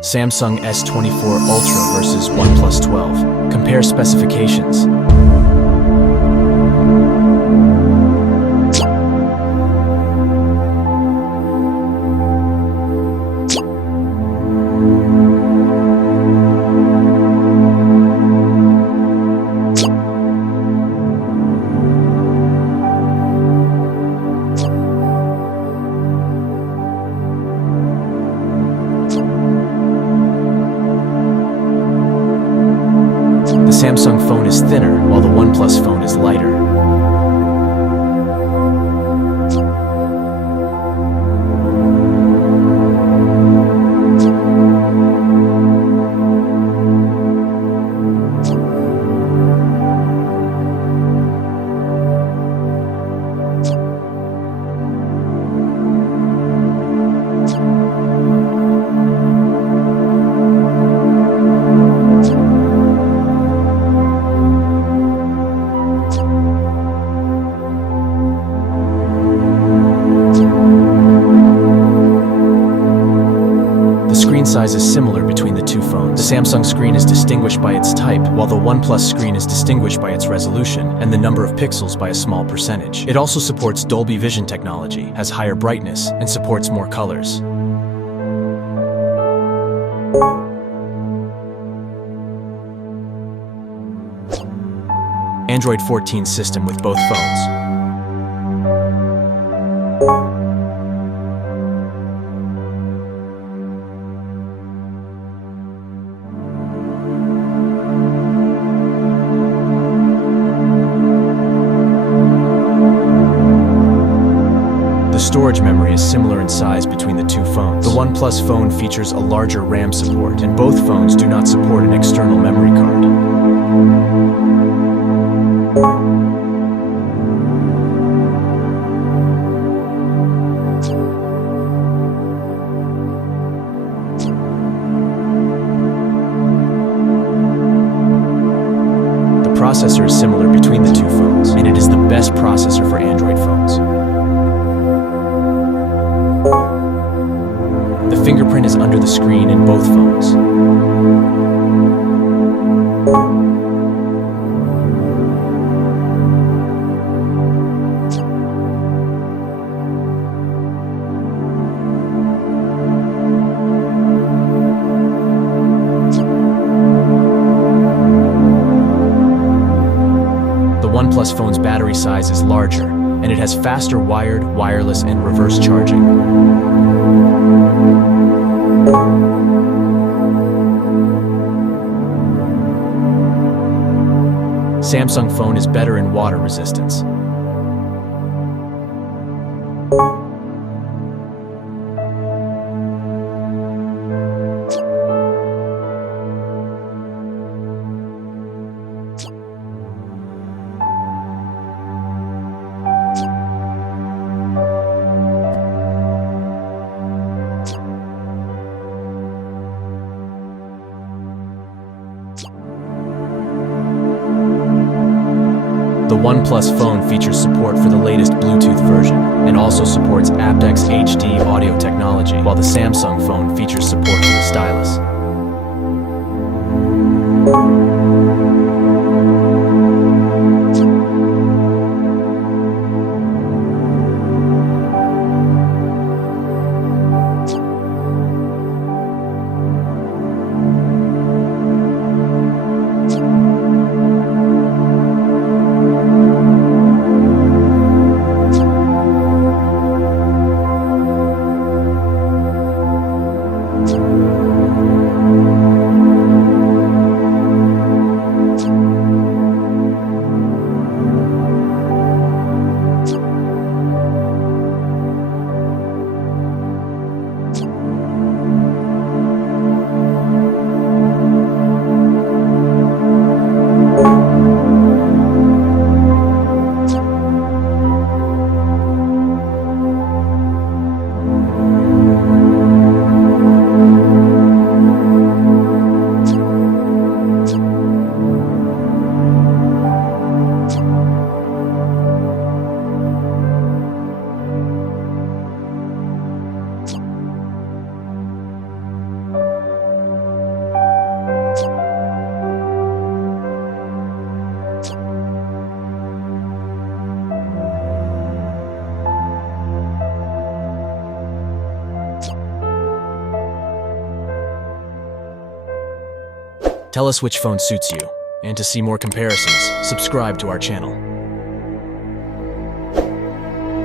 Samsung S24 Ultra versus OnePlus 12. Compare specifications. The Samsung phone is thinner, while the OnePlus phone is lighter. The screen size is similar between the two phones. The Samsung screen is distinguished by its type, while the OnePlus screen is distinguished by its resolution and the number of pixels by a small percentage. It also supports Dolby Vision technology, has higher brightness, and supports more colors. Android 14 system with both phones. The storage memory is similar in size between the two phones. The OnePlus phone features a larger RAM support, and both phones do not support an external memory card. The processor is similar between the two phones, and it is the best processor for Android phones. The fingerprint is under the screen in both phones. The OnePlus phone's battery size is larger, and it has faster wired, wireless, and reverse charging. Samsung phone is better in water resistance. The OnePlus phone features support for the latest Bluetooth version and also supports aptX HD audio technology, while the Samsung phone features support for the stylus. Tell us which phone suits you. And to see more comparisons, subscribe to our channel.